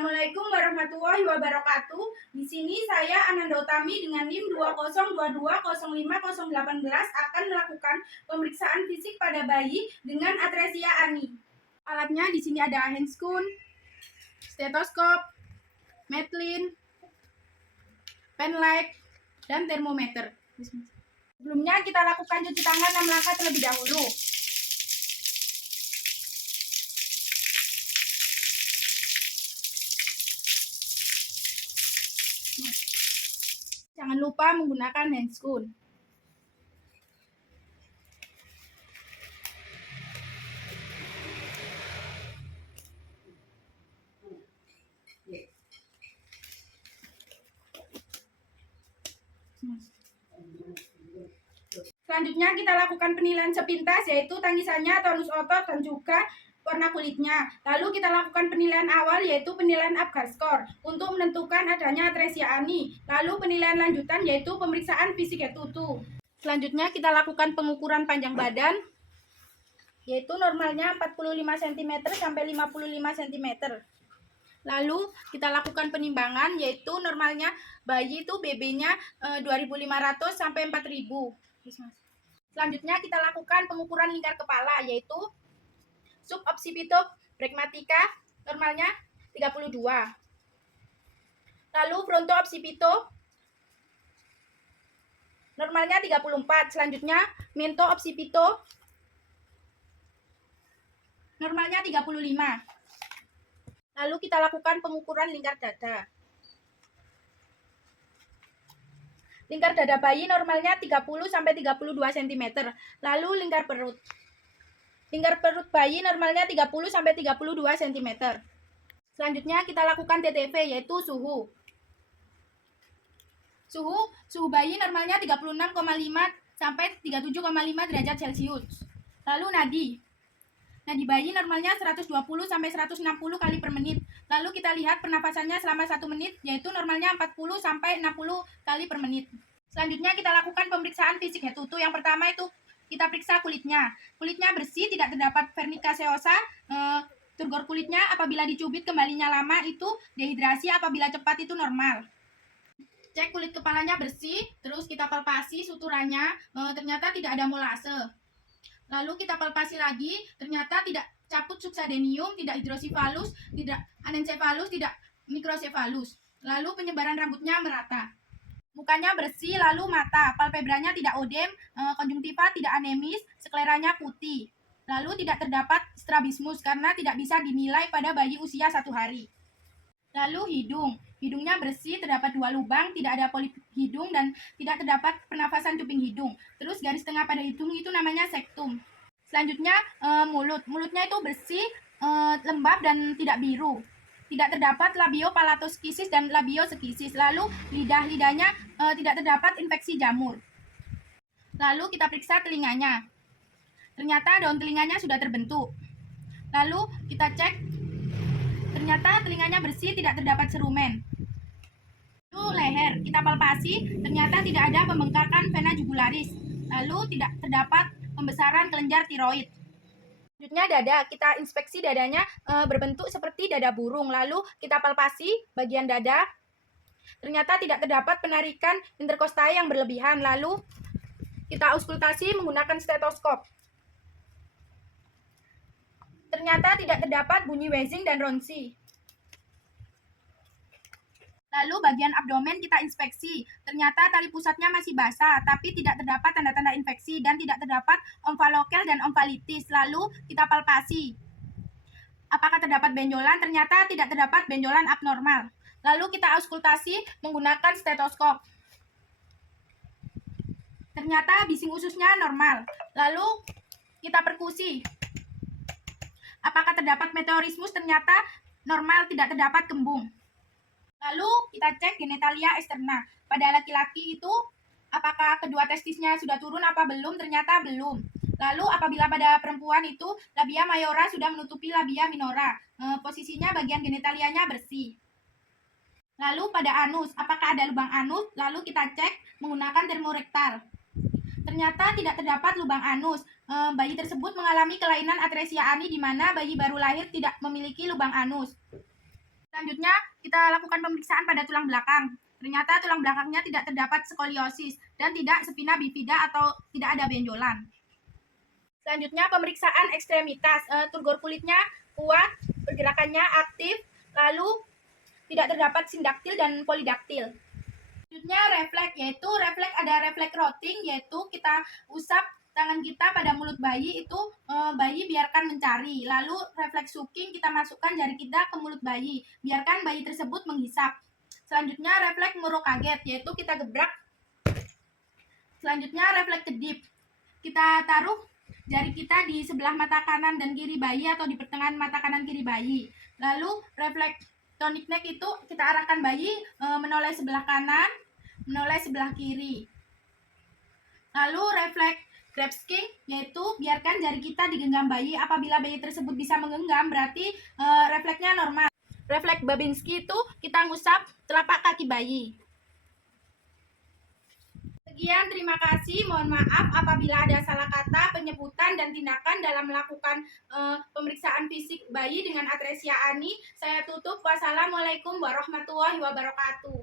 Assalamualaikum warahmatullahi wabarakatuh. Di sini saya Ananda Utami dengan NIM 2022050818 akan melakukan pemeriksaan fisik pada bayi dengan atresia ani. Alatnya di sini ada handscoon, stetoskop, metlin, penlight, dan termometer. Sebelumnya kita lakukan cuci tangan 6 langkah terlebih dahulu. Jangan lupa menggunakan handscoon. Selanjutnya kita lakukan penilaian sepintas, yaitu tangisannya, tonus otot, dan juga warna kulitnya. Lalu kita lakukan penilaian awal, yaitu penilaian Apgar score untuk menentukan adanya atresia ani. Lalu penilaian lanjutan, yaitu pemeriksaan fisik head to toe. Selanjutnya kita lakukan pengukuran panjang badan, yaitu normalnya 45 cm sampai 55 cm. Lalu kita lakukan penimbangan, yaitu normalnya bayi itu BB-nya 2500 sampai 4000. Selanjutnya kita lakukan pengukuran lingkar kepala, yaitu suboccipito-phlegmatica normalnya 32. Lalu fronto-occipito normalnya 34. Selanjutnya mento-occipito normalnya 35. Lalu kita lakukan pengukuran lingkar dada. Lingkar dada bayi normalnya 30 sampai 32 cm. Lalu lingkar perut. Lingkar perut bayi normalnya 30 sampai 32 cm. Selanjutnya kita lakukan TTV, yaitu suhu. Suhu bayi normalnya 36,5 sampai 37,5 derajat Celcius. Lalu nadi. Nadi bayi normalnya 120 sampai 160 kali per menit. Lalu kita lihat pernapasannya selama 1 menit, yaitu normalnya 40 sampai 60 kali per menit. Selanjutnya kita lakukan pemeriksaan fisik head to toe. Yang pertama itu kita periksa kulitnya. Kulitnya bersih, tidak terdapat vernica seosa. Turgor kulitnya apabila dicubit kembalinya lama itu dehidrasi, apabila cepat itu normal. Cek kulit kepalanya bersih, terus kita palpasi suturannya, ternyata tidak ada molase. Lalu kita palpasi lagi, ternyata tidak caput subsadenium, tidak hidrosiphalus, tidak anencephalus, tidak microcephalus. Lalu penyebaran rambutnya merata. Mukanya bersih, lalu mata, palpebranya tidak odem, konjungtiva tidak anemis, skleranya putih. Lalu tidak terdapat strabismus karena tidak bisa dinilai pada bayi usia 1 hari. Lalu hidungnya bersih, terdapat 2 lubang, tidak ada polip hidung dan tidak terdapat pernafasan cuping hidung. Terus garis tengah pada hidung itu namanya sektum. Selanjutnya mulutnya itu bersih, lembab dan tidak biru. Tidak terdapat labiopalatoskisis dan labioskisis. Lalu lidahnya tidak terdapat infeksi jamur. Lalu kita periksa telinganya. Ternyata daun telinganya sudah terbentuk. Lalu kita cek, ternyata telinganya bersih, tidak terdapat serumen. Lalu leher, kita palpasi, ternyata tidak ada pembengkakan vena jugularis. Lalu tidak terdapat pembesaran kelenjar tiroid. Selanjutnya dada, kita inspeksi dadanya berbentuk seperti dada burung. Lalu kita palpasi bagian dada, ternyata tidak terdapat penarikan interkostae yang berlebihan. Lalu kita auskultasi menggunakan stetoskop. Ternyata tidak terdapat bunyi wheezing dan ronsi. Lalu bagian abdomen kita inspeksi. Ternyata tali pusatnya masih basah, tapi tidak terdapat tanda-tanda infeksi dan tidak terdapat omfalokel dan omfalitis. Lalu kita palpasi. Apakah terdapat benjolan? Ternyata tidak terdapat benjolan abnormal. Lalu kita auskultasi menggunakan stetoskop. Ternyata bising ususnya normal. Lalu kita perkusi. Apakah terdapat meteorismus? Ternyata normal, tidak terdapat kembung. Lalu kita cek genitalia eksterna. Pada laki-laki itu apakah kedua testisnya sudah turun apa belum? Ternyata belum. Lalu apabila pada perempuan itu labia mayora sudah menutupi labia minora. Posisinya bagian genitalianya bersih. Lalu pada anus, apakah ada lubang anus? Lalu kita cek menggunakan termorektal. Ternyata tidak terdapat lubang anus. Bayi tersebut mengalami kelainan atresia ani di mana bayi baru lahir tidak memiliki lubang anus. Selanjutnya, kita lakukan pemeriksaan pada tulang belakang. Ternyata tulang belakangnya tidak terdapat skoliosis dan tidak spina bifida atau tidak ada benjolan. Selanjutnya, pemeriksaan ekstremitas. Turgor kulitnya kuat, pergerakannya aktif, lalu tidak terdapat sindaktil dan polidaktil. Selanjutnya, refleks, yaitu refleks ada refleks rotting, yaitu kita usap tangan kita pada mulut bayi, itu bayi biarkan mencari. Lalu refleks sucking, kita masukkan jari kita ke mulut bayi, biarkan bayi tersebut menghisap. Selanjutnya refleks murokaget, yaitu kita gebrak. Selanjutnya refleks kedip, kita taruh jari kita di sebelah mata kanan dan kiri bayi atau di pertengahan mata kanan kiri bayi. Lalu refleks tonic neck itu kita arahkan bayi menoleh sebelah kanan, menoleh sebelah kiri. Lalu refleks Krebsking, yaitu biarkan jari kita digenggam bayi. Apabila bayi tersebut bisa menggenggam, berarti refleksnya normal. Refleks Babinski itu kita ngusap telapak kaki bayi. Sekian, terima kasih. Mohon maaf apabila ada salah kata, penyebutan, dan tindakan dalam melakukan pemeriksaan fisik bayi dengan atresia ani. Saya tutup. Wassalamualaikum warahmatullahi wabarakatuh.